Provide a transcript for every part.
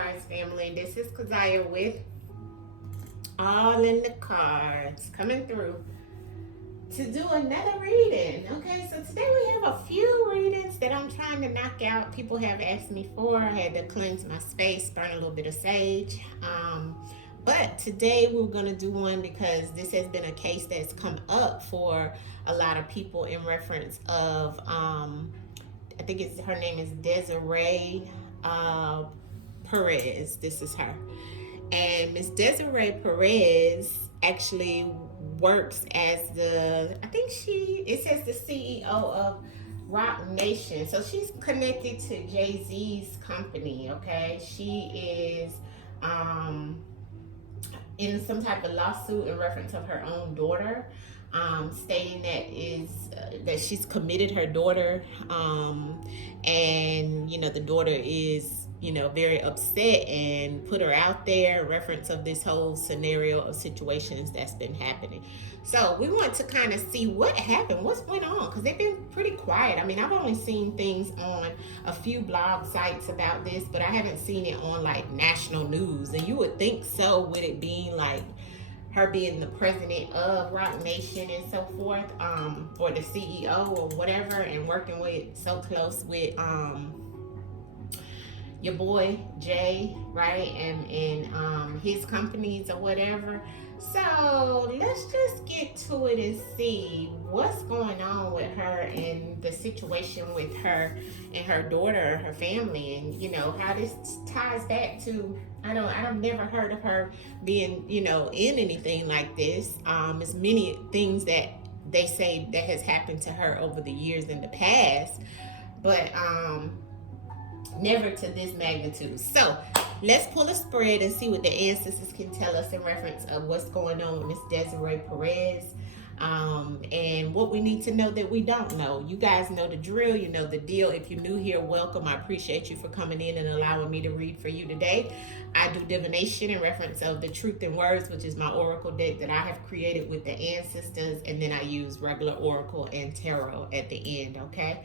AllnDaKards family. This is Desiree with AllnDaKards coming through to do another reading. Okay, so today we have a few readings that I'm trying to knock out. People have asked me for. I had to cleanse my space, burn a little bit of sage. But today we're going to do one because this has been a case that's come up for a lot of people in reference of I think her name is Desiree Perez. This is her. And Miss Desiree Perez actually works as it says the CEO of Rock Nation. So she's connected to Jay-Z's company, okay? She is in some type of lawsuit in reference of her own daughter, stating that she's committed her daughter, and the daughter is very upset and put her out there in reference of this whole scenario of situations that's been happening. So we want to kind of see what happened, what's going on, because they've been pretty quiet. I mean, I've only seen things on a few blog sites about this, but I haven't seen it on like national news. And you would think so, with it being like her being the president of Rock Nation and so forth, or the CEO or whatever, and working with so close with your boy Jay, right, and his companies or whatever. So let's just get to it and see what's going on with her and the situation with her and her daughter, her family, and how this ties back to. I've never heard of her being in anything like this. As many things that they say that has happened to her over the years in the past, but never to this magnitude. So let's pull a spread and see what the ancestors can tell us in reference of what's going on with Miss Desiree Perez, and what we need to know that we don't know. You guys know the drill, you know the deal. If you're new here, welcome. I appreciate you for coming in and allowing me to read for you today. I do divination in reference of the Truth in Words, which is my oracle deck that I have created with the ancestors, and then I use regular oracle and tarot at the end, okay?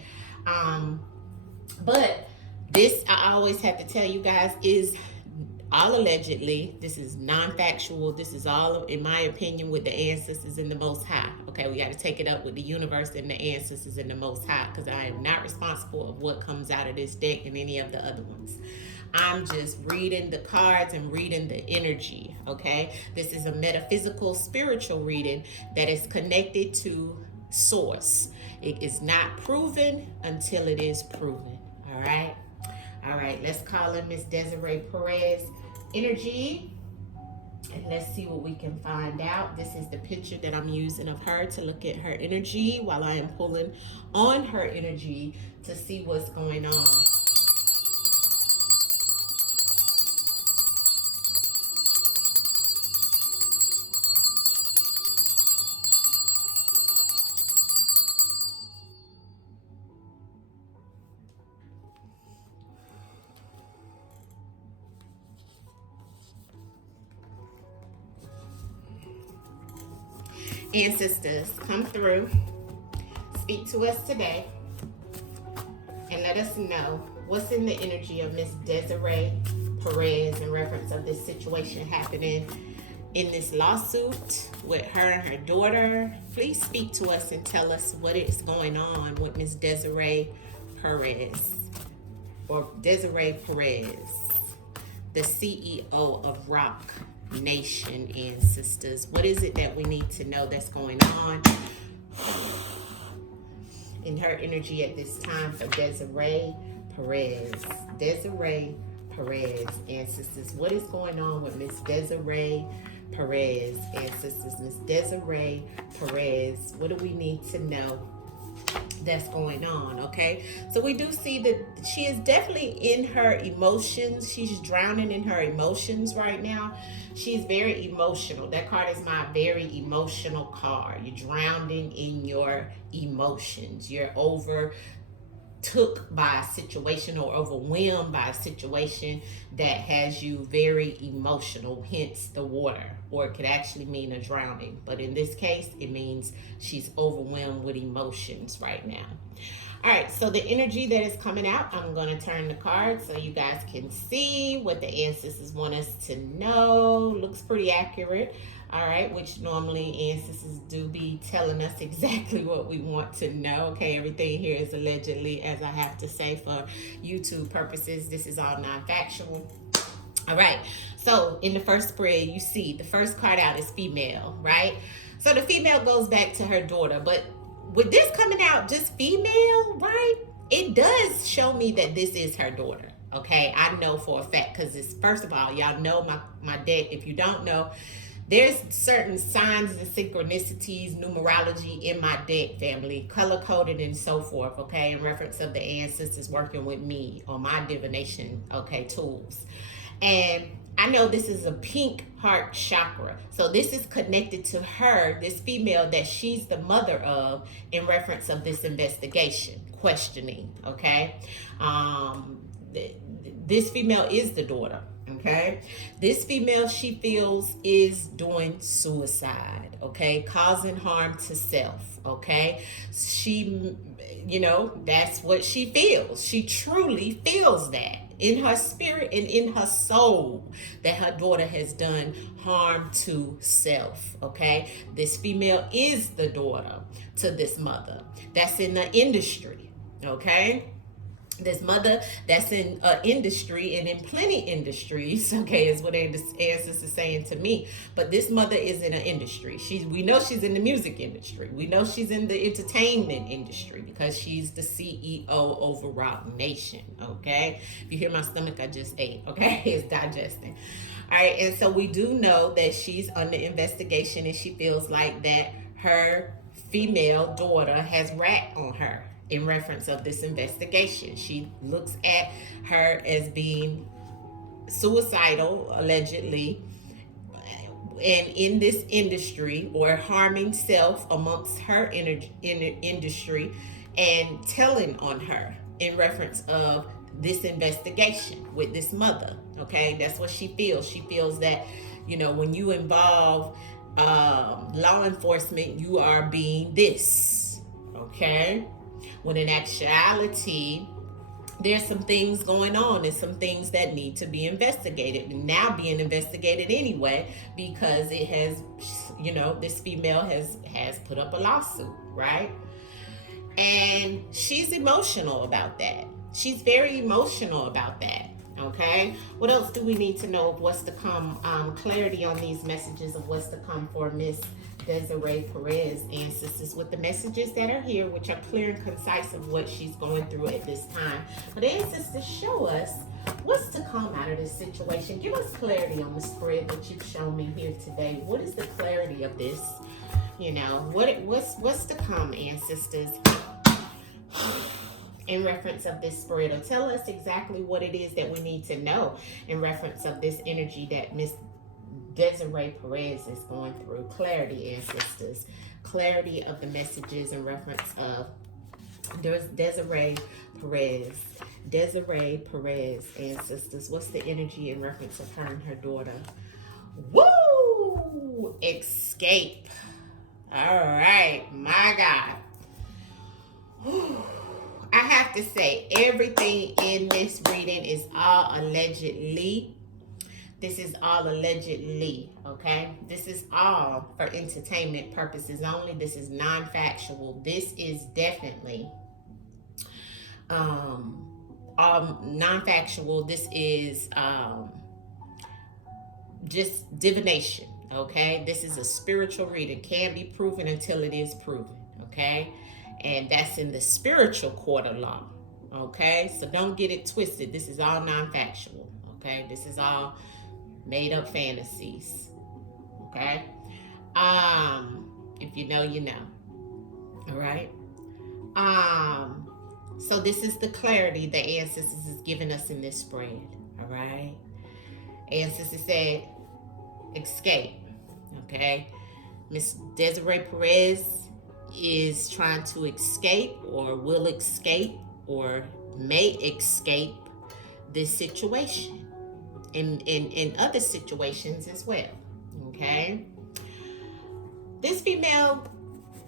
But this, I always have to tell you guys, is all allegedly. This is non-factual. This is all, in my opinion, with the ancestors and the Most High. Okay, we got to take it up with the universe and the ancestors and the Most High, because I am not responsible of what comes out of this deck and any of the other ones. I'm just reading the cards and reading the energy, okay? This is a metaphysical, spiritual reading that is connected to source. It is not proven until it is proven, all right? All right, let's call in Miss Desiree Perez energy, and let's see what we can find out. This is the picture that I'm using of her to look at her energy while I am pulling on her energy to see what's going on. Ancestors, come through, speak to us today, and let us know what's in the energy of Miss Desiree Perez in reference of this situation happening in this lawsuit with her and her daughter. Please speak to us and tell us what is going on with Miss Desiree Perez, or Desiree Perez, the CEO of Rock Nation. Ancestors, what is it that we need to know that's going on in her energy at this time for Desiree Perez? Desiree Perez, ancestors, what is going on with Miss Desiree Perez? Ancestors, Miss Desiree Perez, what do we need to know that's going on? Okay, so we do see that she is definitely in her emotions. She's drowning in her emotions right now. She's very emotional. That card is my very emotional card. You're drowning in your emotions. You're overtook by a situation or overwhelmed by a situation that has you very emotional, hence the water. Or it could actually mean a drowning, but in this case it means she's overwhelmed with emotions right now. All right, so the energy that is coming out, I'm going to turn the card so you guys can see what the ancestors want us to know. Looks pretty accurate. All right, which normally ancestors do be telling us exactly what we want to know. Okay, everything here is allegedly, as I have to say for YouTube purposes. This is all non-factual. All right, so in the first spread, you see the first card out is female, right? So the female goes back to her daughter, but with this coming out just female, right? It does show me that this is her daughter. Okay, I know for a fact because it's, first of all, y'all know my deck. If you don't know, there's certain signs and synchronicities, numerology in my deck, family, color coded and so forth, okay, in reference of the ancestors working with me on my divination, okay, tools. And I know this is a pink heart chakra. So this is connected to her, this female that she's the mother of, in reference of this investigation, questioning, okay? This female is the daughter, okay? This female, she feels, is doing suicide, okay? Causing harm to self, okay? She, you know, that's what she feels. She truly feels that in her spirit and in her soul, that her daughter has done harm to self, okay? This female is the daughter to this mother that's in the industry, okay? This mother that's in industry and in plenty industries, okay, is what the ancestors is saying to me. But this mother is in an industry. We know she's in the music industry. We know she's in the entertainment industry because she's the CEO over Rock Nation, okay? If you hear my stomach, I just ate, okay? It's digesting. All right, and so we do know that she's under investigation and she feels like that her female daughter has rat on her in reference of this investigation. She looks at her as being suicidal, allegedly, and in this industry, or harming self amongst her industry, and telling on her in reference of this investigation with this mother, okay? That's what she feels. She feels that, you know, when you involve law enforcement, you are being this, okay? When in actuality, there's some things going on and some things that need to be investigated, and now being investigated anyway, because it has, you know, this female has put up a lawsuit, right? And she's emotional about that. She's very emotional about that. Okay, what else do we need to know of what's to come? Clarity on these messages of what's to come for Miss Desiree Perez, ancestors, with the messages that are here, which are clear and concise of what she's going through at this time. But ancestors, show us what's to come out of this situation. Give us clarity on the spread that you've shown me here today. What is the clarity of this? You know, what's to come, ancestors, in reference of this spread, or tell us exactly what it is that we need to know in reference of this energy that Miss Desiree Perez is going through. Clarity, ancestors. Clarity of the messages in reference of Desiree Perez. Desiree Perez, ancestors. What's the energy in reference of her and her daughter? Woo! Escape. All right, my God. Whew. I have to say, everything in this reading is all allegedly. This is all allegedly, okay? This is all for entertainment purposes only. This is non-factual. This is definitely non-factual. This is just divination, okay? This is a spiritual reading. Can't be proven until it is proven, okay? And that's in the spiritual court of law, okay? So don't get it twisted. This is all non-factual, okay? This is all made up fantasies, okay? If you know, you know, all right? So this is the clarity the ancestors is giving us in this spread, all right? Ancestors said, escape, okay? Miss Desiree Perez is trying to escape, or will escape, or may escape this situation in other situations as well, okay? This female,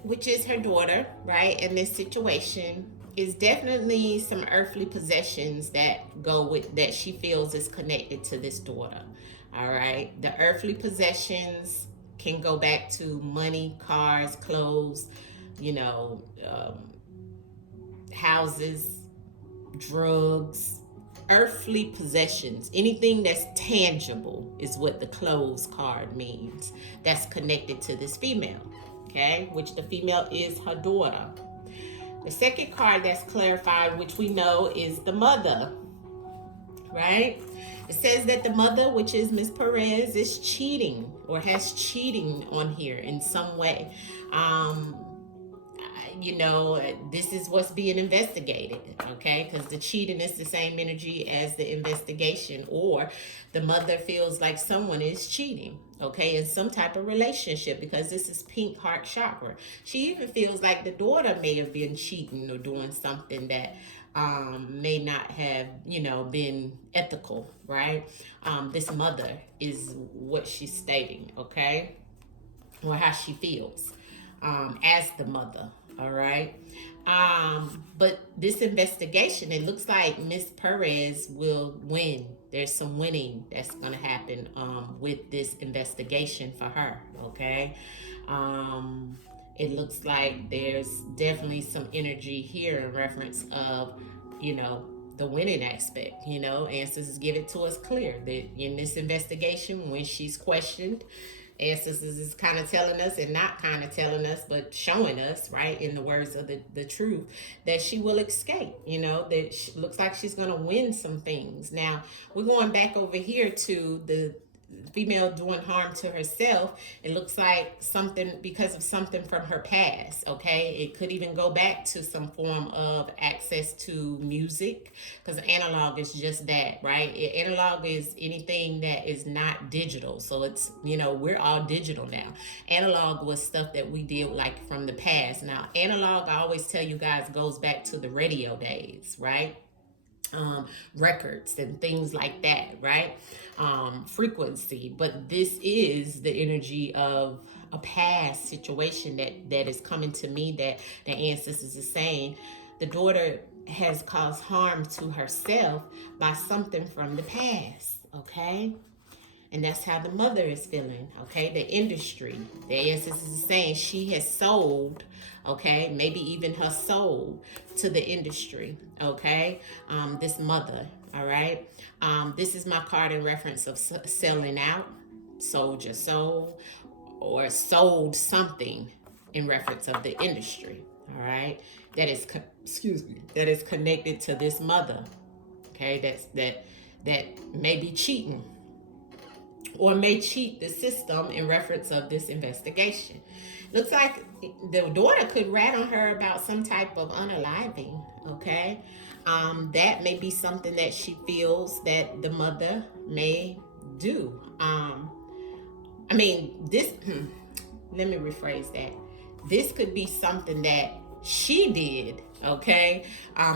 which is her daughter, right, in this situation, is definitely some earthly possessions that go with that she feels is connected to this daughter. All right. The earthly possessions can go back to money, cars, clothes, you know, houses, drugs, earthly possessions. Anything that's tangible is what the clothes card means. That's connected to this female. Okay. Which the female is her daughter. The second card that's clarified, which we know is the mother, right? It says that the mother, which is Miss Perez, is cheating or has cheating on here in some way. This is what's being investigated, okay? Because the cheating is the same energy as the investigation, or the mother feels like someone is cheating, okay, in some type of relationship, because this is pink heart chakra. She even feels like the daughter may have been cheating or doing something that may not have, been ethical, right? This mother is what she's stating, okay, or how she feels as the mother. All right. But this investigation, it looks like Miss Perez will win. There's some winning that's going to happen with this investigation for her. Okay. It looks like there's definitely some energy here in reference of, the winning aspect. Ancestors give it to us clear that in this investigation, when she's questioned, ancestors is kind of telling us, and not kind of telling us, but showing us, right, in the words of the truth, that she will escape, that she looks like she's going to win some things. Now, we're going back over here to the female doing harm to herself. It looks like something because of something from her past, okay? It could even go back to some form of access to music, because analog is just that, right? Analog is anything that is not digital. So it's, we're all digital now. Analog was stuff that we did like from the past. Now, analog, I always tell you guys, goes back to the radio days, right? Records and things like that, right? Frequency. But this is the energy of a past situation that is coming to me, that the ancestors is saying the daughter has caused harm to herself by something from the past, okay? And that's how the mother is feeling, okay? The industry, the ancestors is saying she has sold, okay, maybe even her soul to the industry, okay? This mother, all right? This is my card in reference of selling out, sold your soul, or sold something in reference of the industry, all right? That is, that is connected to this mother, okay? That may be cheating, or may cheat the system in reference of this investigation. Looks like the daughter could rat on her about some type of unaliving, okay? That may be something that she feels that the mother may do. Let me rephrase that. This could be something that she did, okay?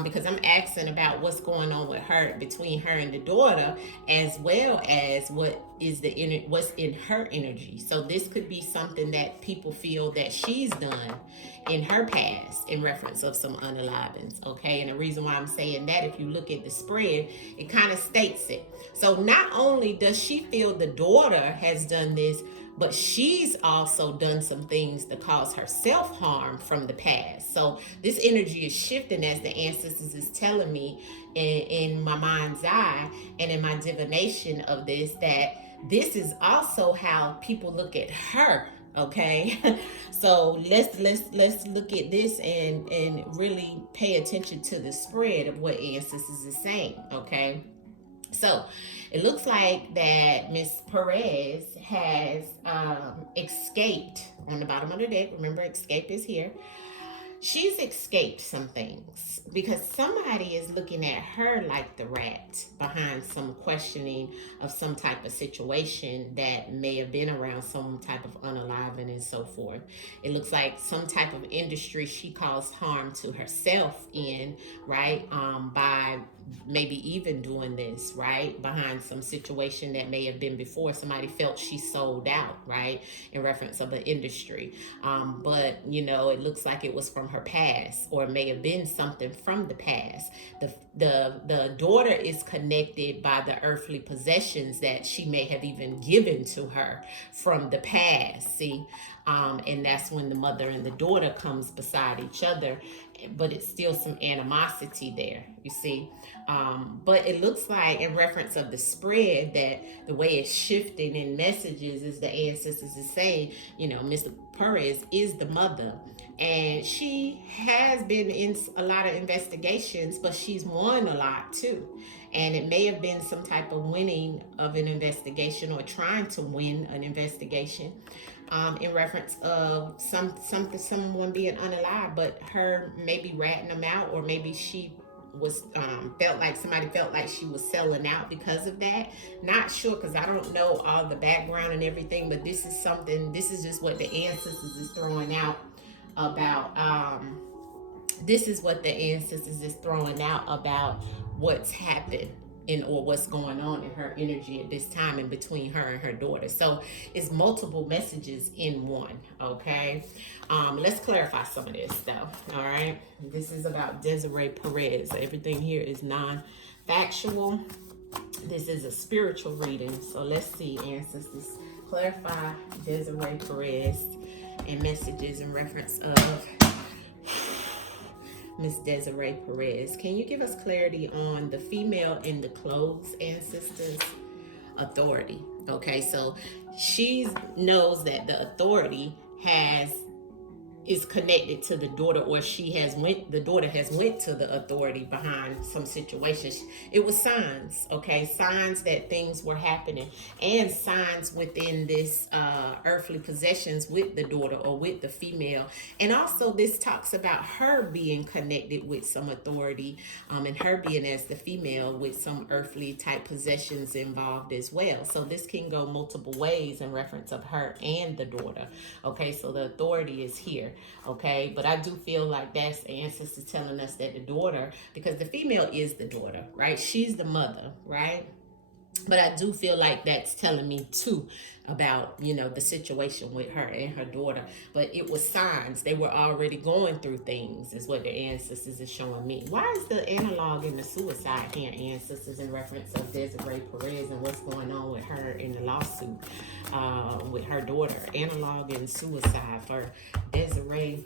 Because I'm asking about what's going on with her, between her and the daughter, as well as what's in her energy. So this could be something that people feel that she's done in her past in reference of some unalivings, okay? And the reason why I'm saying that, if you look at the spread, it kind of states it. So not only does she feel the daughter has done this, but she's also done some things to cause herself harm from the past. So this energy is shifting, as the ancestors is telling me in my mind's eye and in my divination of this, that this is also how people look at her, okay? So let's look at this and really pay attention to the spread of what ancestors is saying, okay? So it looks like that Miss Perez has escaped on the bottom of the deck. Remember, escape is here. She's escaped some things because somebody is looking at her like the rat behind some questioning of some type of situation that may have been around some type of unaliving and so forth. It looks like some type of industry she caused harm to herself in, right? By maybe even doing this, right? Behind some situation that may have been before. Somebody felt she sold out, right? In reference of the industry. But, it looks like it was from her past, or may have been something from the past. The daughter is connected by the earthly possessions that she may have even given to her from the past. See, and that's when the mother and the daughter comes beside each other, but it's still some animosity there, you see. But it looks like, in reference of the spread, that the way it's shifting in messages is the ancestors is saying, Mr. Perez is the mother, and she has been in a lot of investigations, but she's won a lot too. And it may have been some type of winning of an investigation, or trying to win an investigation, in reference of someone being unalive, but her maybe ratting them out, or maybe she was somebody felt like she was selling out because of that. Not sure, because I don't know all the background and everything, but this is just what the ancestors is throwing out about what's happened or what's going on in her energy at this time, in between her and her daughter. So it's multiple messages in one. Okay, let's clarify some of this though. All right, this is about Desiree Perez. Everything here is non-factual. This is a spiritual reading, so let's see, ancestors, clarify Desiree Perez and messages in reference of Miss Desiree Perez. Can you give us clarity on the female in the clothes, ancestors? Authority. Okay, so she knows that the authority is connected to the daughter, or the daughter has went to the authority behind some situations. It was signs, okay, signs that things were happening, and signs within this earthly possessions with the daughter, or with the female. And also this talks about her being connected with some authority, and her being, as the female, with some earthly type possessions involved as well. So this can go multiple ways in reference of her and the daughter. Okay, so the authority is here. Okay, but I do feel like that's ancestors telling us that the daughter, because the female is the daughter, right? She's the mother, right? But I do feel like that's telling me too about, the situation with her and her daughter. But it was signs. They were already going through things, is what the ancestors is showing me. Why is the analog in the suicide here, ancestors, in reference of Desiree Perez and what's going on with her in the lawsuit with her daughter? Analog and suicide for Desiree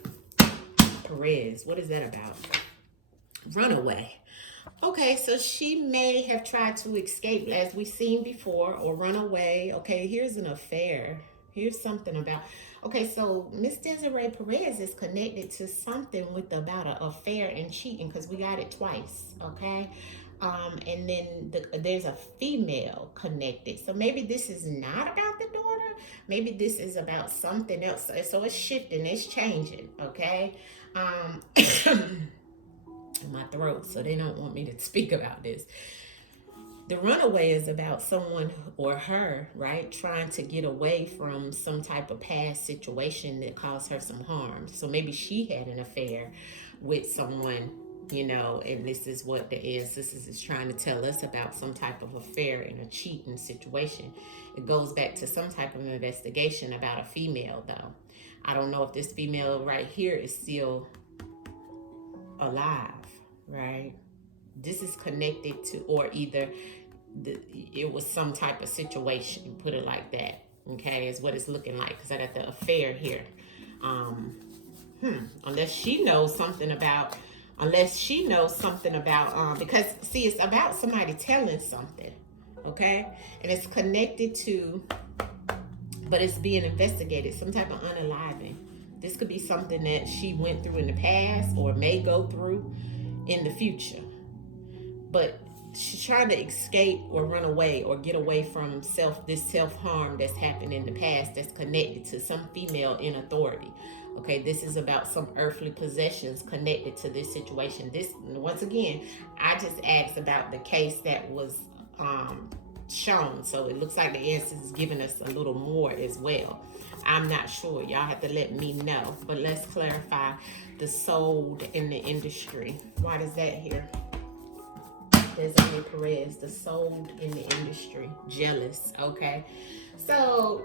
Perez. What is that about? Runaway. Okay, so she may have tried to escape, as we've seen before, or run away. Okay, here's an affair. Here's something about, okay, so Miss Desiree Perez is connected to something about an affair and cheating, because we got it twice, okay? And then there's a female connected. So maybe this is not about the daughter. Maybe this is about something else. So it's shifting, it's changing, okay? My throat, so they don't want me to speak about this. The runaway is about someone, or her, right, trying to get away from some type of past situation that caused her some harm. So maybe she had an affair with someone, and this is what the ancestors is trying to tell us about, some type of affair in a cheating situation. It goes back to some type of investigation about a female, though. I don't know if this female right here is still alive, right? This is connected to, or either it was some type of situation, put it like that, okay, is what it's looking like, because I got the affair here. Unless she knows something about, because see, it's about somebody telling something, okay, and it's connected to, but it's being investigated, some type of unaliving. This could be something that she went through in the past, or may go through in the future. But she's trying to escape or run away or get away from this self-harm that's happened in the past, that's connected to some female in authority. Okay, this is about some earthly possessions connected to this situation. This, once again, I just asked about the case that was shown. So it looks like the answer is giving us a little more as well. I'm not sure. Y'all have to let me know. But let's clarify the sold in the industry. Why is that here? Desiree Perez, the sold in the industry. Jealous. Okay. So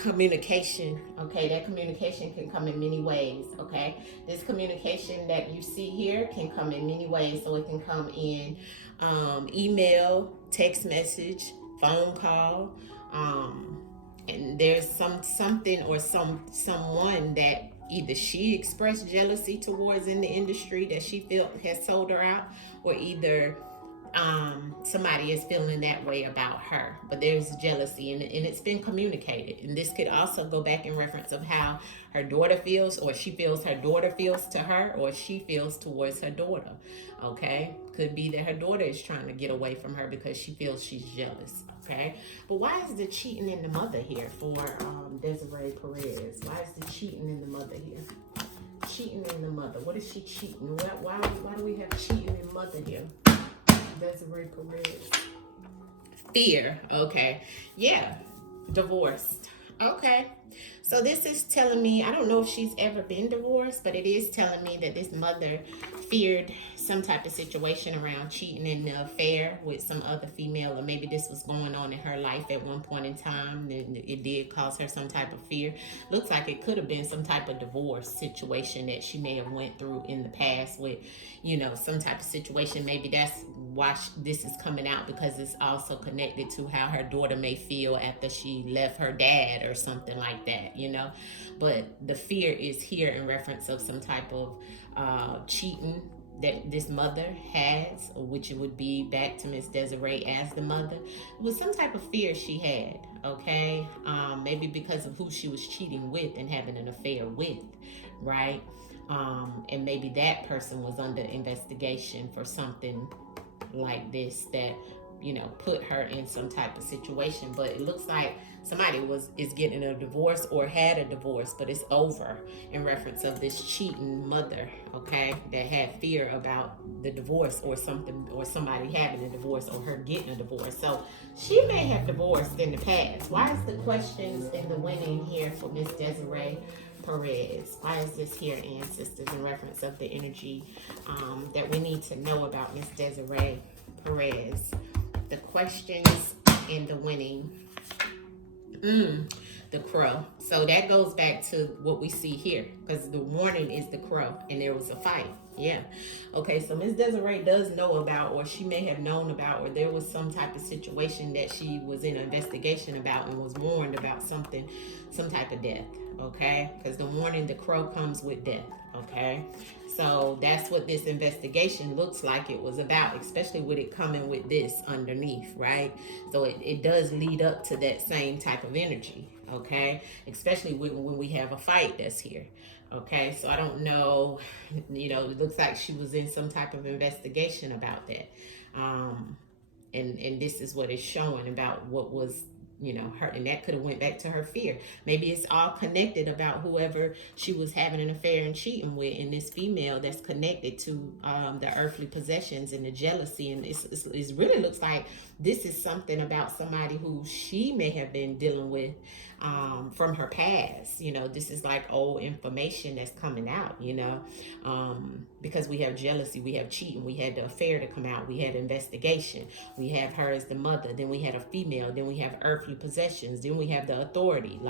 communication. Okay, that communication can come in many ways. Okay, this communication that you see here can come in many ways. So it can come in email, text message, phone call, and there's something or someone that either she expressed jealousy towards in the industry that she felt has sold her out, or either somebody is feeling that way about her, but there's jealousy, and it's been communicated. And this could also go back in reference of how her daughter feels, or she feels her daughter feels to her, or she feels towards her daughter. Okay, could be that her daughter is trying to get away from her because she feels she's jealous. Okay, but why is the cheating in the mother here for Desiree Perez? Why is the cheating in the mother here? Cheating in the mother. What is she cheating? Why do we have cheating in mother here? Desiree Perez. Fear. Okay. Yeah. Divorced. Okay. So this is telling me, I don't know if she's ever been divorced, but it is telling me that this mother feared some type of situation around cheating in the affair with some other female, or maybe this was going on in her life at one point in time, and it did cause her some type of fear. Looks like it could have been some type of divorce situation that she may have went through in the past with, some type of situation. Maybe that's why this is coming out, because it's also connected to how her daughter may feel after she left her dad or something like that, But the fear is here in reference of some type of cheating that this mother has, which it would be back to Miss Desiree as the mother, was some type of fear she had. Okay, maybe because of who she was cheating with and having an affair with, right? And maybe that person was under investigation for something like this that put her in some type of situation. But it looks like somebody is getting a divorce or had a divorce, but it's over in reference of this cheating mother, okay, that had fear about the divorce or something, or somebody having a divorce or her getting a divorce. So she may have divorced in the past. Why is the questions in the winning here for Miss Desiree Perez? Why is this here, ancestors, in reference of the energy that we need to know about Miss Desiree Perez? The questions in the winning. The crow. So that goes back to what we see here, because the warning is the crow, and there was a fight. Yeah. Okay, so Miss Desiree does know about, or she may have known about, or there was some type of situation that she was in an investigation about and was warned about something, some type of death. Okay, because the warning, the crow, comes with death. Okay, so that's what this investigation looks like it was about, especially with it coming with this underneath, right? So it does lead up to that same type of energy, okay? Especially when we have a fight that's here, okay? So I don't know, it looks like she was in some type of investigation about that. And this is what it's showing about what was her, and that could have went back to her fear. Maybe it's all connected about whoever she was having an affair and cheating with, and this female that's connected to the earthly possessions and the jealousy. And it really looks like this is something about somebody who she may have been dealing with from her past. This is like old information that's coming out, because we have jealousy, we have cheating, we had the affair to come out, we had investigation, we have her as the mother, then we had a female, then we have earthly possessions, then we have the authority,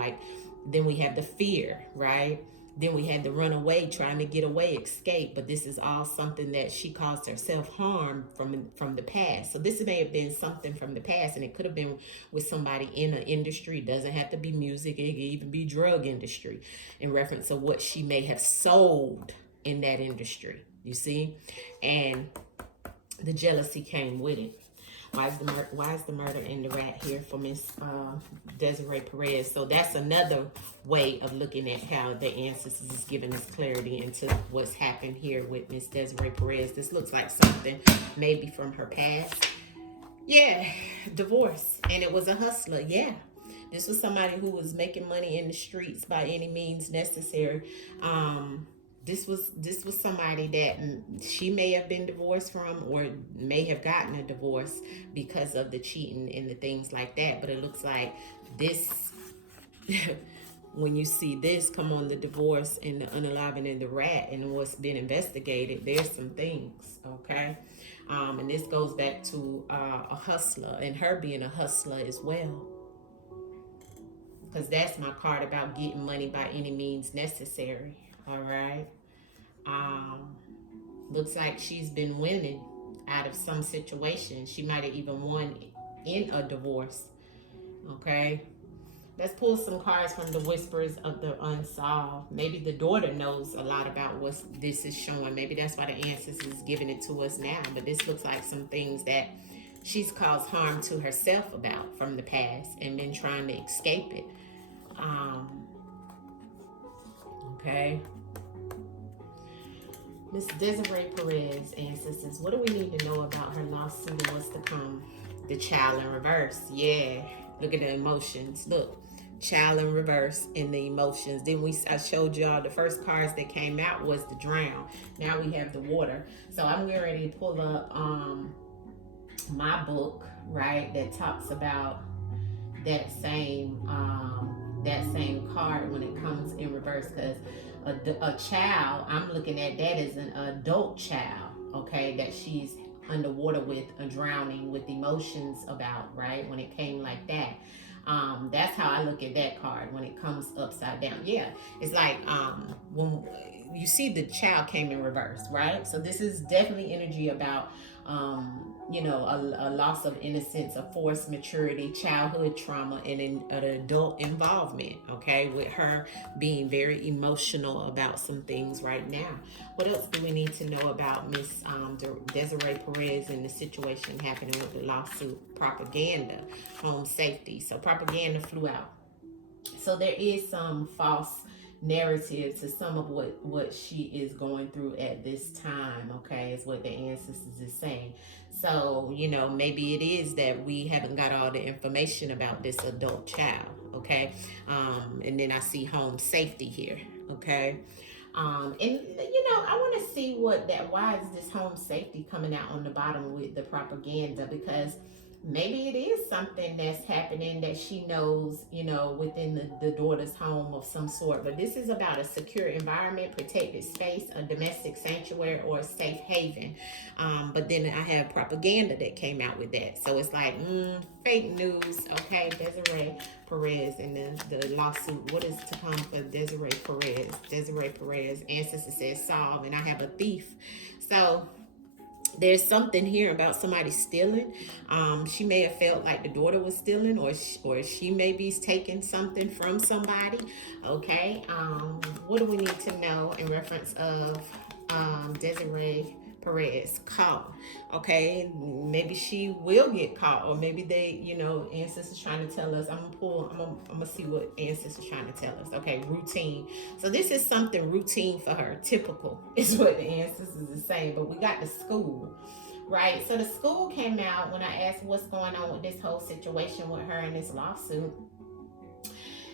then we have the fear, right? Then we had the run away, trying to get away, escape. But this is all something that she caused herself harm from the past. So this may have been something from the past, and it could have been with somebody in an industry. It doesn't have to be music. It could even be drug industry, in reference to what she may have sold in that industry. You see? And the jealousy came with it. Why is the murder in the rat here for Miss Desiree Perez? So that's another way of looking at how the ancestors is giving us clarity into what's happened here with Miss Desiree Perez. This looks like something maybe from her past. Yeah, divorce. And it was a hustler. Yeah. This was somebody who was making money in the streets by any means necessary. This was somebody that she may have been divorced from, or may have gotten a divorce because of the cheating and the things like that. But it looks like this, when you see this come on the divorce and the unaliving and the rat and what's been investigated, there's some things, okay? And this goes back to a hustler and her being a hustler as well. because that's my card about getting money by any means necessary. All right. Um, Looks like she's been winning out of some situation. She might have even won in a divorce. Okay. Let's pull some cards from the whispers of the unsolved. Maybe the daughter knows a lot about what this is showing. Maybe that's why the ancestors is giving it to us now. But this looks like some things that she's caused harm to herself about from the past and been trying to escape it. Okay. Miss Desiree Perez, ancestors, what do we need to know about her lawsuit and what's to come? The child in reverse. Yeah. Look at the emotions. Look. Child in reverse in the emotions. Then I showed y'all the first cards that came out was the drown. Now we have the water. So I'm getting ready to pull up my book, right, that talks about that same card when it comes in reverse, because a child, I'm looking at that as an adult child, okay, that she's underwater with, drowning with emotions about, right, when it came like that. That's how I look at that card when it comes upside down. Yeah, it's like when you see the child came in reverse, right? So this is definitely energy about a loss of innocence, a forced maturity, childhood trauma, and an adult involvement, okay, with her being very emotional about some things right now. What else do we need to know about Miss Desiree Perez and the situation happening with the lawsuit? Propaganda, home safety. So propaganda flew out. So there is some false narrative to some of what she is going through at this time, okay, is what the ancestors is saying. So maybe it is that we haven't got all the information about this adult child, okay. And then I see home safety here, okay. And I want to see why is this home safety coming out on the bottom with the propaganda, because maybe it is something that's happening that she knows, within the daughter's home of some sort. But this is about a secure environment, protected space, a domestic sanctuary, or a safe haven. But then I have propaganda that came out with that. So it's like, fake news. Okay, Desiree Perez and the lawsuit. What is to come for Desiree Perez? Desiree Perez, ancestor says solve, and I have a thief. So there's something here about somebody stealing. She may have felt like the daughter was stealing, or she may be taking something from somebody. Okay. What do we need to know in reference of Desiree Perez caught? Okay, maybe she will get caught, or maybe they, ancestors trying to tell us. I'm gonna see what ancestors trying to tell us. Okay, routine. So this is something routine for her. Typical is what the ancestors is saying. But we got the school, right? So the school came out when I asked what's going on with this whole situation with her and this lawsuit.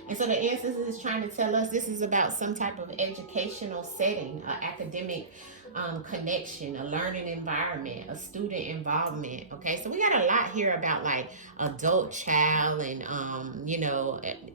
And so the ancestors is trying to tell us this is about some type of educational setting, academic connection, a learning environment, a student involvement. Okay, so we got a lot here about like adult child and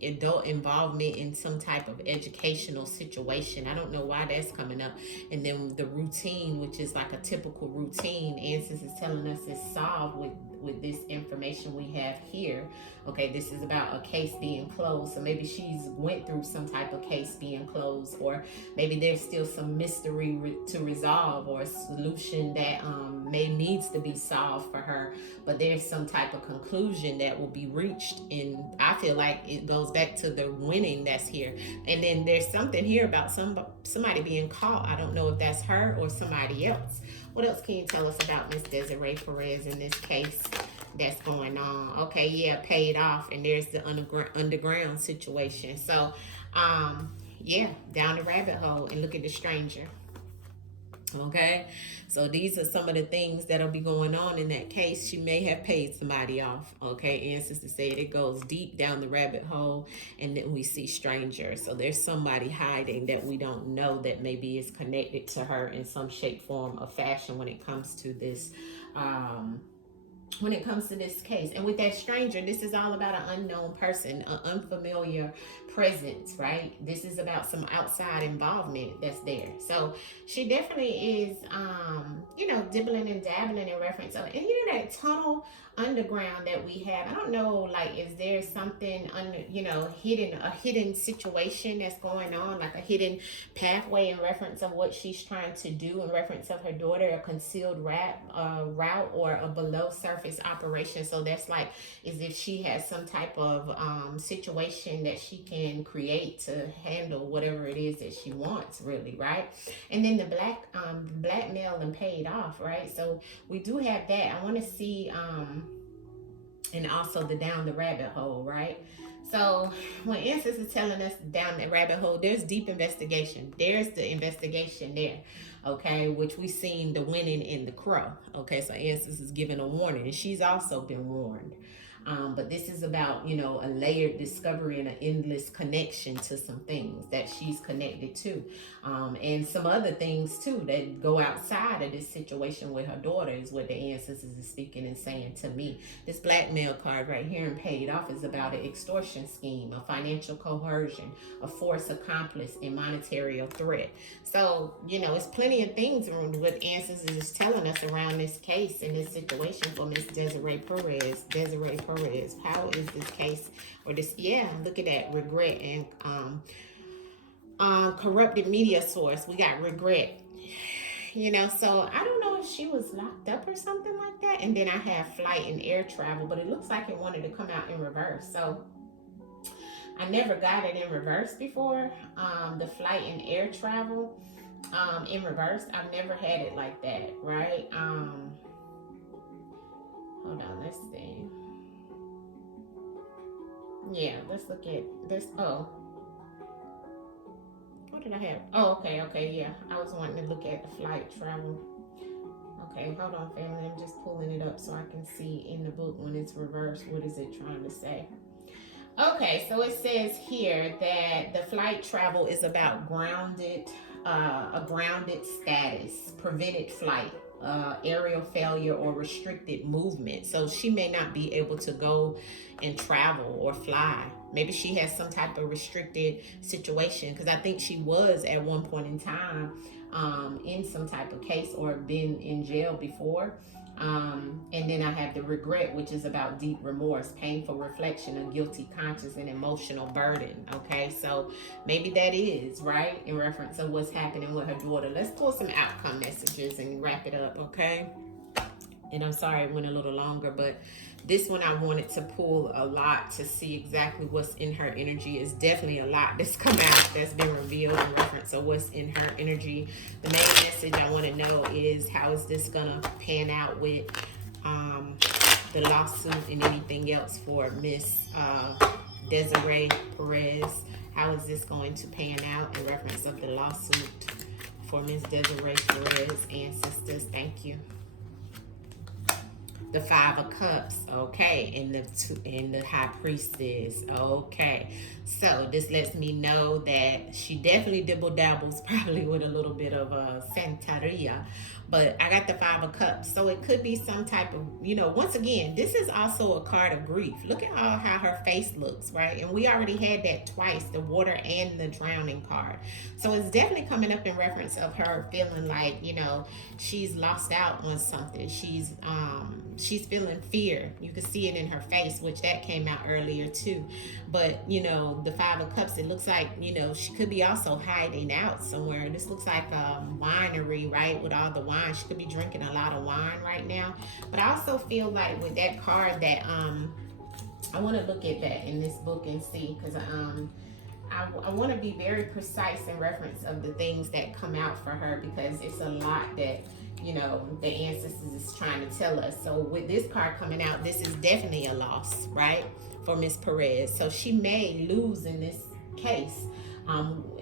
adult involvement in some type of educational situation. I don't know why that's coming up. And then the routine, which is like a typical routine, ancestors is telling us is solved with this information we have here. Okay, this is about a case being closed. So maybe she's went through some type of case being closed, or maybe there's still some mystery to resolve, or a solution that may needs to be solved for her, but there's some type of conclusion that will be reached. And I feel like it goes back to the winning that's here. And then there's something here about somebody being caught. I don't know if that's her or somebody else. What else can you tell us about Miss Desiree Perez in this case that's going on? Okay, yeah, paid off, and there's the underground situation. So, yeah, down the rabbit hole and look at the stranger. Okay, so these are some of the things that'll be going on in that case. She may have paid somebody off. Okay, ancestor said it goes deep down the rabbit hole, and then we see stranger. So there's somebody hiding that we don't know that maybe is connected to her in some shape, form, or fashion when it comes to this. When it comes to this case. And with that stranger, this is all about an unknown person, an unfamiliar presence, right? This is about some outside involvement that's there. So she definitely is, dibbling and dabbling in reference. And that tunnel underground that we have. I don't know, like, is there something under, hidden, a hidden situation that's going on, like a hidden pathway in reference of what she's trying to do in reference of her daughter, a concealed route or a below surface operation. So that's like as if she has some type of situation that she can create to handle whatever it is that she wants, really, right? And then the blackmail and paid off, right? So we do have that. I want to see and also the down the rabbit hole, right? So when Answers is telling us down the rabbit hole, there's deep investigation. There's the investigation there, okay, which we seen the winning in the crow. Okay, so Answers is giving a warning, and she's also been warned. But this is about, a layered discovery and an endless connection to some things that she's connected to. And some other things, too, that go outside of this situation with her daughter is what the Ancestors is speaking and saying to me. This blackmail card right here and paid off is about an extortion scheme, a financial coercion, a force accomplice, and monetary threat. So, it's plenty of things what Ancestors is telling us around this case and this situation for Miss Desiree Perez. How is this case or this? Yeah, look at that, regret and corrupted media source. We got regret. So I don't know if she was locked up or something like that. And then I have flight and air travel, but it looks like it wanted to come out in reverse. So I never got it in reverse before. The flight and air travel in reverse. I've never had it like that, right? Hold on, let's see. Yeah, let's look at this. Oh, what did I have? Oh, okay, yeah. I was wanting to look at the flight travel. Okay, hold on, family. I'm just pulling it up so I can see in the book when it's reversed. What is it trying to say? Okay, so it says here that the flight travel is about a grounded status, prevented flight, aerial failure, or restricted movement. So she may not be able to go and travel or fly. Maybe she has some type of restricted situation, because I think she was at one point in time in some type of case or been in jail before. And then I have the regret, which is about deep remorse, painful reflection, a guilty conscience, and emotional burden. Okay, so maybe that is right in reference of what's happening with her daughter. Let's pull some outcome messages and wrap it up, okay? And I'm sorry it went a little longer, but this one I wanted to pull a lot to see exactly what's in her energy. Is definitely a lot that's come out, that's been revealed in reference of what's in her energy. The main message I want to know is, how is this gonna pan out with the lawsuit and anything else for Miss Desiree Perez? How is this going to pan out in reference of the lawsuit for Miss Desiree Perez? Ancestors, thank you. The Five of Cups, okay, and the High Priestess, okay. So this lets me know that she definitely dibble dabbles probably with a little bit of Santeria. But I got the Five of Cups, so it could be some type of, once again, this is also a card of grief. Look at how her face looks, right? And we already had that twice, the water and the drowning card. So it's definitely coming up in reference of her feeling like, she's lost out on something. She's feeling fear. You can see it in her face, which that came out earlier too. But, the Five of Cups, it looks like, she could be also hiding out somewhere. This looks like a winery, right? With all the wine. She could be drinking a lot of wine right now. But I also feel like with that card that I want to look at that in this book and see, because I want to be very precise in reference of the things that come out for her, because it's a lot that the ancestors is trying to tell us. So with this card coming out, this is definitely a loss, right, for Miss Perez. So she may lose in this case.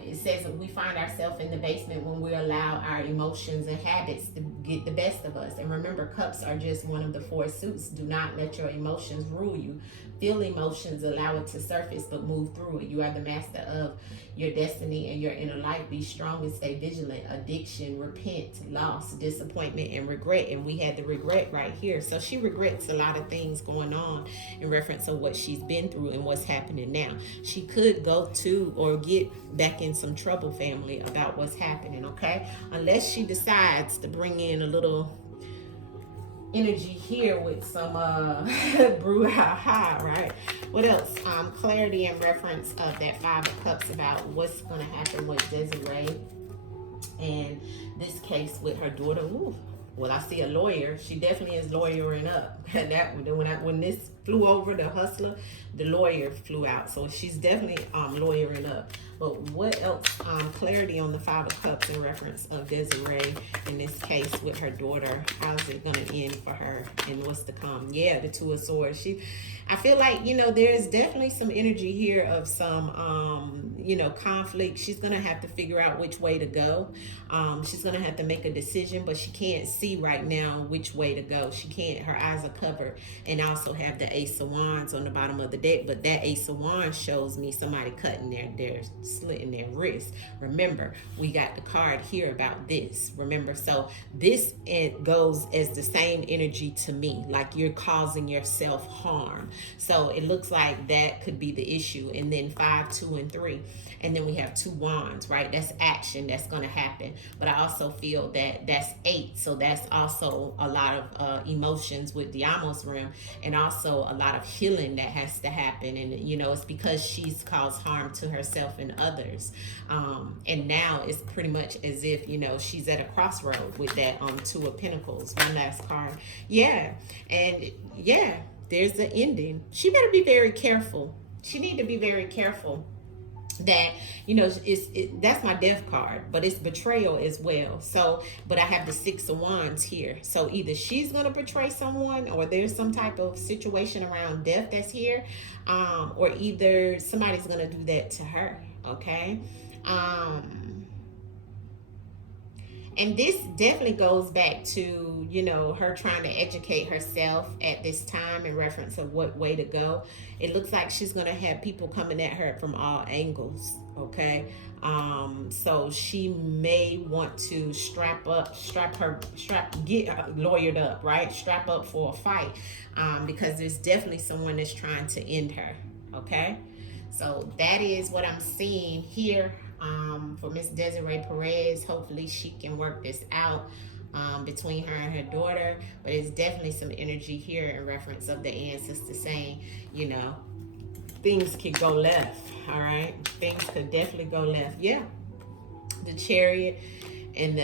It says that we find ourselves in the basement when we allow our emotions and habits to get the best of us. And remember, cups are just one of the four suits. Do not let your emotions rule you. Feel emotions, allow it to surface, but move through it. You are the master of your destiny and your inner life. Be strong and stay vigilant. Addiction, repent, loss, disappointment, and regret. And we had the regret right here. So she regrets a lot of things going on in reference to what she's been through and what's happening now. She could go to or get back in some trouble, family, about what's happening, okay? Unless she decides to bring in a little energy here with some brouhaha, right? What else? Clarity in reference of that Five of Cups about what's going to happen with Desiree and this case with her daughter. Ooh. Well, I see a lawyer. She definitely is lawyering up. And that when this flew over, the hustler, the lawyer flew out. So she's definitely lawyering up. But what else? Clarity on the Five of Cups in reference of Desiree in this case with her daughter. How's it gonna end for her and what's to come? Yeah, the Two of Swords. I feel like, there's definitely some energy here of some conflict. She's gonna have to figure out which way to go. She's gonna have to make a decision, but she can't see right now which way to go. She can't, her eyes are covered, and also have the Ace of Wands on the bottom of the deck. But that Ace of Wands shows me somebody cutting their slitting their wrist. Remember, we got the card here about this. Remember, so this, it goes as the same energy to me, like you're causing yourself harm. So it looks like that could be the issue. And then 5, 2, and 3. And then we have 2 wands, right? That's action that's going to happen. But I also feel that that's 8. So that's also a lot of emotions with the Amos realm, and also a lot of healing that has to happen. And, it's because she's caused harm to herself and others. And now it's pretty much as if, she's at a crossroad with that 2 of Pentacles. One last card. Yeah. And yeah, there's the ending. She better be very careful. She need to be very careful that that's my death card, but it's betrayal as well. So, but I have the 6 of Wands here. So either she's gonna betray someone, or there's some type of situation around death that's here, or either somebody's gonna do that to her. Okay. And this definitely goes back to, her trying to educate herself at this time in reference of what way to go. It looks like she's going to have people coming at her from all angles, okay? So she may want to get lawyered up, right? Strap up for a fight, because there's definitely someone that's trying to end her, okay? So that is what I'm seeing here. For Miss Desiree Perez. Hopefully she can work this out between her and her daughter. But it's definitely some energy here in reference of the ancestors saying, things could go left. All right, things could definitely go left. Yeah, the Chariot and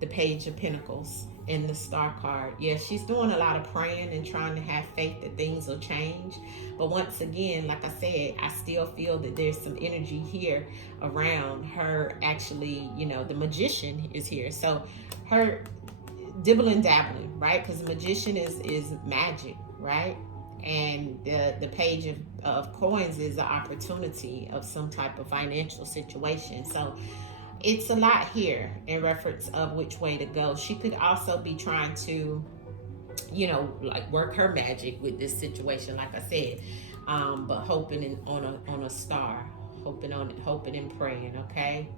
the Page of Pentacles and the Star card. Yeah, she's doing a lot of praying and trying to have faith that things will change. But once again, like I said, I still feel that there's some energy here around her. Actually, the Magician is here. So her dibbling dabbling, right? Because the Magician is magic, right? And the Page of Coins is an opportunity of some type of financial situation. So it's a lot here in reference of which way to go. She could also be trying to, like work her magic with this situation, like I said, but hoping on a star, hoping and praying. Okay.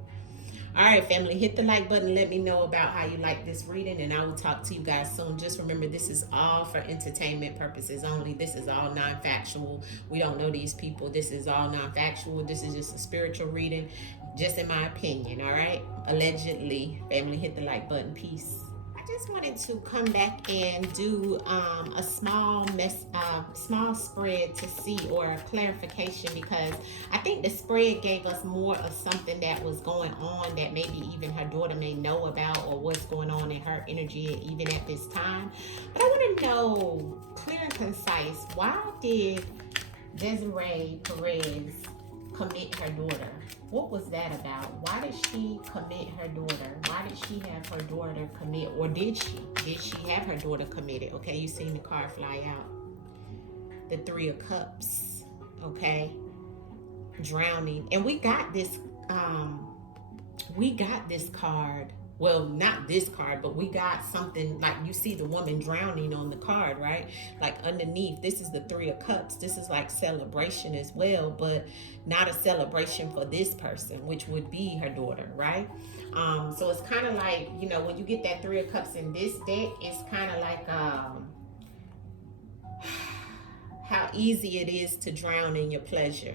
All right, family, hit the like button. Let me know about how you like this reading, and I will talk to you guys soon. Just remember, this is all for entertainment purposes only. This is all non-factual. We don't know these people. This is all non-factual. This is just a spiritual reading, just in my opinion, all right? Allegedly. Family, hit the like button. Peace. I just wanted to come back and do a small spread to see, or a clarification, because I think the spread gave us more of something that was going on that maybe even her daughter may know about, or what's going on in her energy even at this time. But I want to know, clear and concise, why did Desiree Perez commit her daughter? What was that about? Why did she commit her daughter? Why did she have her daughter commit? Or did she? Did she have her daughter committed? Okay, you seen the card fly out. The 3 of Cups. Okay. Drowning. And we got this card. Well, not this card, but we got something like, you see the woman drowning on the card, right? Like underneath, this is the 3 of Cups. This is like celebration as well, but not a celebration for this person, which would be her daughter, right? So it's kind of like, when you get that 3 of Cups in this deck, it's kind of like how easy it is to drown in your pleasure,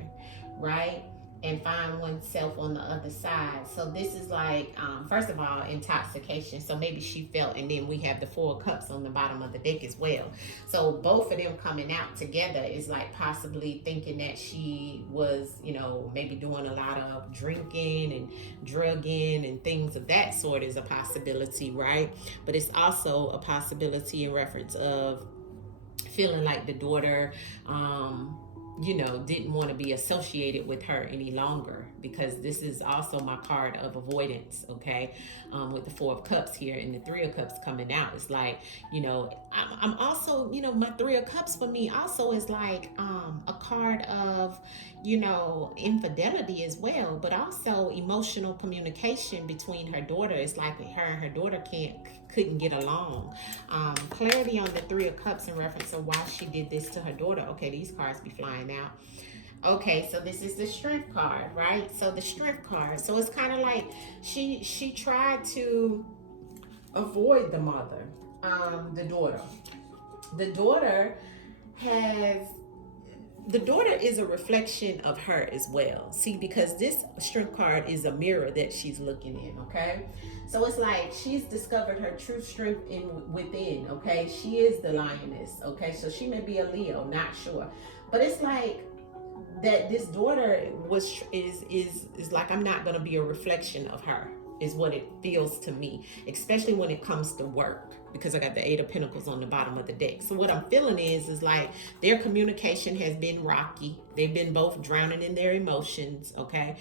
right? and find oneself on the other side. So this is like, first of all, intoxication. So maybe she felt, and then we have the Four of Cups on the bottom of the deck as well. So both of them coming out together is like possibly thinking that she was, you know, maybe doing a lot of drinking and drugging and things of that sort is a possibility, right? But it's also a possibility in reference of feeling like the daughter, you know, didn't want to be associated with her any longer, because this is also my card of avoidance, okay? With the Four of Cups here and the Three of Cups coming out. It's like, you know, I'm also, you know, my Three of Cups for me also is like a card of, you know, infidelity as well, but also emotional communication between her daughter. It's like her and her daughter couldn't get along. Clarity on the Three of Cups in reference to why she did this to her daughter. Okay, these cards be flying out. Okay, so this is the Strength card, right? So the Strength card. So it's kind of like she tried to avoid the mother, the daughter. The daughter is a reflection of her as well. See, because this Strength card is a mirror that she's looking in, okay? So it's like she's discovered her true strength within, okay? She is the lioness, okay? So she may be a Leo, not sure. But it's like that this daughter is like, I'm not going to be a reflection of her, is what it feels to me, especially when it comes to work, because I got the Eight of Pentacles on the bottom of the deck. So what I'm feeling is like their communication has been rocky. They've been both drowning in their emotions, okay?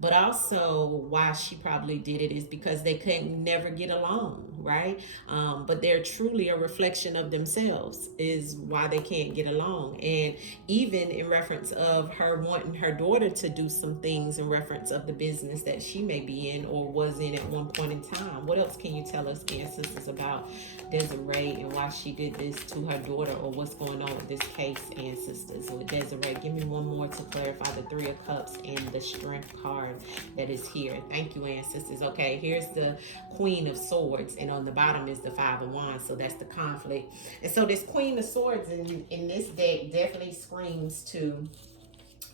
But also why she probably did it is because they couldn't never get along, right? But they're truly a reflection of themselves is why they can't get along. And even in reference of her wanting her daughter to do some things in reference of the business that she may be in or was in at one point in time. What else can you tell us, ancestors, about Desiree and why she did this to her daughter, or what's going on with this case, ancestors? With Desiree, give me one more to clarify the Three of Cups and the Strength card that is here. Thank you, ancestors. Okay, here's the Queen of Swords, and on the bottom is the Five of Wands, so that's the conflict. And so this Queen of Swords in this deck definitely screams to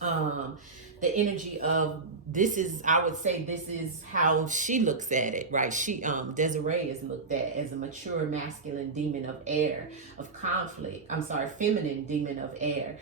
the energy of, this is, I would say this is how she looks at it, right? Desiree is looked at as a mature masculine demon of air, of conflict. I'm sorry, feminine demon of air.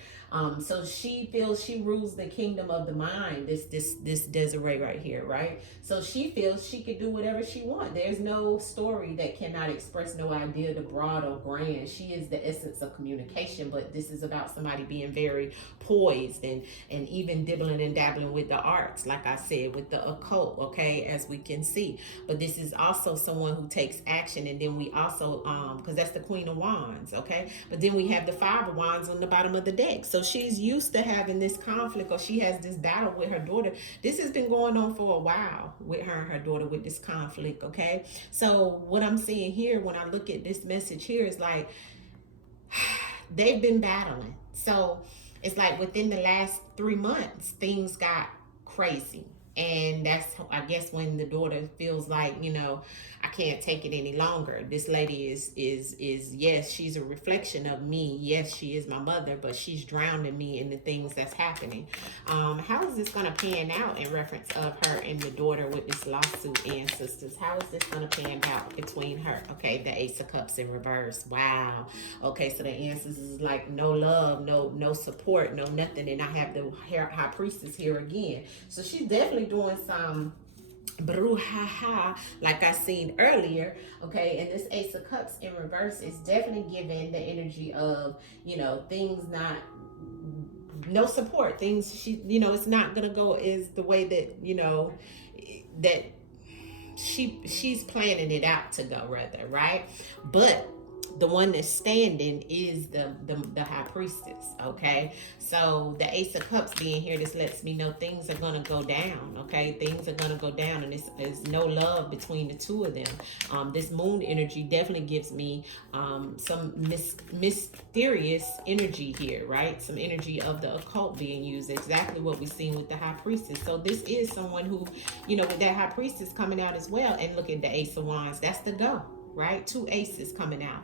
So she feels she rules the kingdom of the mind, this Desiree right here, right? So she feels she could do whatever she wants. There's no story that cannot express no idea to broad or grand. She is the essence of communication, but this is about somebody being very poised and even dibbling and dabbling with the arts, like I said, with the occult, okay, as we can see. But this is also someone who takes action. And then we also, because that's the Queen of Wands, okay? But then we have the Five of Wands on the bottom of the deck. So she's used to having this conflict, or she has this battle with her daughter. This has been going on for a while with her and her daughter, with this conflict, okay? So what I'm seeing here when I look at this message here is like, they've been battling. So it's like within the last 3 months, things got crazy. And that's, I guess, when the daughter feels like, you know, I can't take it any longer. This lady is yes, she's a reflection of me. Yes, she is my mother, but she's drowning me in the things that's happening. How is this going to pan out in reference of her and the daughter with this lawsuit, ancestors? How is this going to pan out between her? Okay, the Ace of Cups in reverse. Wow. Okay, so the ancestors is like no love, no support, no nothing. And I have the High Priestess here again. So she's definitely doing some brouhaha, like I seen earlier, okay? And this Ace of Cups in reverse is definitely giving the energy of, you know, things not, no support, things she, you know, it's not gonna go is the way that, you know, that she's planning it out to go, rather, right? But the one that's standing is the High Priestess, okay? So the Ace of Cups being here, this lets me know things are going to go down, okay? Things are going to go down, and there's no love between the two of them. This moon energy definitely gives me some mysterious energy here, right? Some energy of the occult being used, exactly what we've seen with the High Priestess. So this is someone who, you know, with that High Priestess coming out as well, and look at the Ace of Wands, that's the go. Right? 2 aces coming out.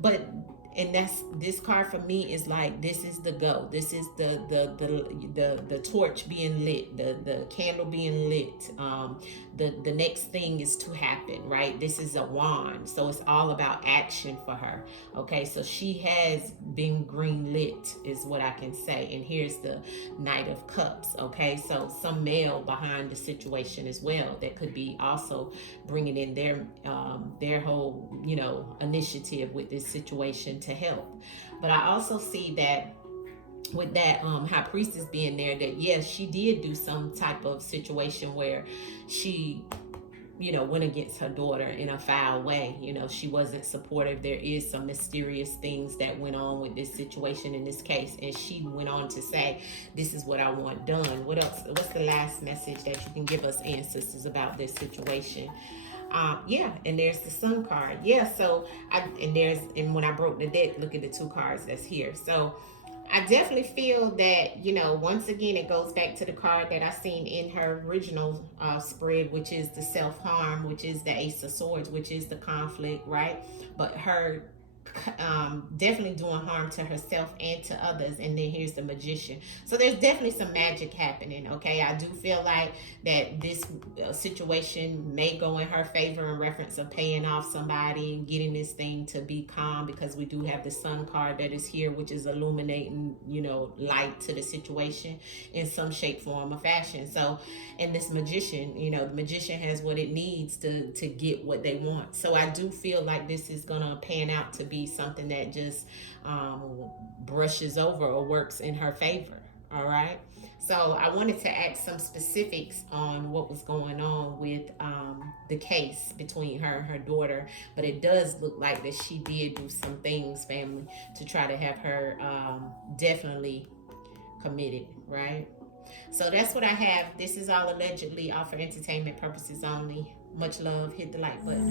But And that's, this card for me is like, this is the go, this is the torch being lit, the candle being lit. The next thing is to happen, right? This is a wand, so it's all about action for her. Okay, so she has been green lit is what I can say. And here's the Knight of Cups. Okay, so some male behind the situation as well that could be also bringing in their whole, you know, initiative with this situation to help. But I also see that with that high priestess being there, that yes, she did do some type of situation where she, you know, went against her daughter in a foul way. You know, she wasn't supportive. There is some mysterious things that went on with this situation in this case. And she went on to say, this is what I want done. What else? What's the last message that you can give us, ancestors, about this situation? Yeah, and there's the Sun card. Yeah, so and when I broke the deck, look at the two cards that's here. So I definitely feel that, you know, once again, it goes back to the card that I seen in her original spread, which is the self-harm, which is the Ace of Swords, which is the conflict, right? But her definitely doing harm to herself and to others. And then here's the Magician. So there's definitely some magic happening. Okay, I do feel like that this situation may go in her favor in reference of paying off somebody and getting this thing to be calm, because we do have the Sun card that is here, which is illuminating, you know, light to the situation in some shape, form, or fashion. So, and this Magician, you know, the Magician has what it needs to get what they want. So I do feel like this is gonna pan out to be something that just brushes over or works in her favor. All right, so I wanted to add some specifics on what was going on with the case between her and her daughter, but it does look like that she did do some things, family, to try to have her definitely committed, right? So that's what I have. This is all allegedly, all for entertainment purposes only. Much love. Hit the like button.